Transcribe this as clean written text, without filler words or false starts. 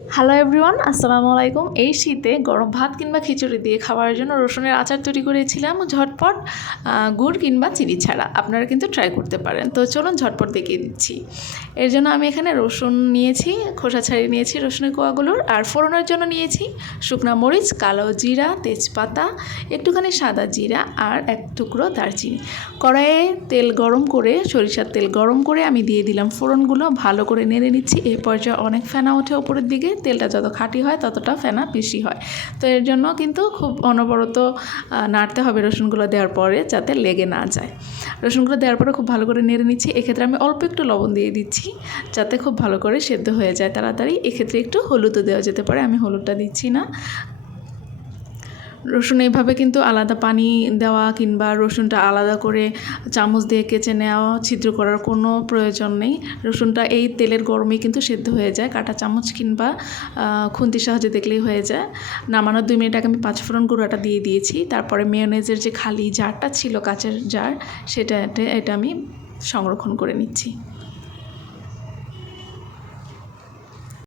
Hello everyone, আসসালামু আলাইকুম। এই শীতে গরম ভাত কিংবা খিচুড়ি দিয়ে খাওয়ার জন্য রসুনের আচার তৈরি করেছিলাম ঝটপট, গুড় কিংবা চিনি ছাড়া। আপনারা কিন্তু ট্রাই করতে পারেন। তো চলুন ঝটপট দেখিয়ে দিচ্ছি। এর জন্য আমি এখানে রসুন নিয়েছি, খোসা ছাড়িয়ে নিয়েছি রসুনের কোয়াগুলোর। আর ফোড়নের জন্য নিয়েছি শুকনা মরিচ, কালো জিরা, তেজপাতা, একটুখানি সাদা জিরা আর এক টুকরো দারচিনি। কড়াইয়ে তেল গরম করে, সরিষার তেল গরম করে আমি দিয়ে দিলাম ফোড়নগুলো। ভালো করে নেড়ে নিচ্ছি। এই পর্যায়ে অনেক ফেনা ওঠে ওপরের দিকে। তেলটা যত খাঁটি হয় ততটা ফেনা বেশি হয়। তো এর জন্য কিন্তু খুব অনবরত নাড়তে হবে রসুনগুলো দেওয়ার পরে, যাতে লেগে না যায়। রসুনগুলো দেওয়ার পরে খুব ভালো করে নেড়ে নিচ্ছি। এক্ষেত্রে আমি অল্প একটু লবণ দিয়ে দিচ্ছি, যাতে খুব ভালো করে সেদ্ধ হয়ে যায় তাড়াতাড়ি। এক্ষেত্রে একটু হলুদও দেওয়া যেতে পারে, আমি হলুদটা দিচ্ছি না। রসুন এইভাবে কিন্তু আলাদা পানি দেওয়া কিংবা রসুনটা আলাদা করে চামচ দিয়ে কেচে নেওয়া, ছিদ্র করার কোনো প্রয়োজন নেই। রসুনটা এই তেলের গরমেই কিন্তু সেদ্ধ হয়ে যায়। কাঁটা চামচ কিংবা খুন্তির সাহায্যে দেখলেই হয়ে যায়। নামানোর 2 মিনিট আগে আমি পাঁচফোড়ন গুঁড়োটা দিয়ে দিয়েছি। তারপরে মেয়োনেজের যে খালি জারটা ছিল, কাচের জার, এটা আমি সংরক্ষণ করে নিচ্ছি।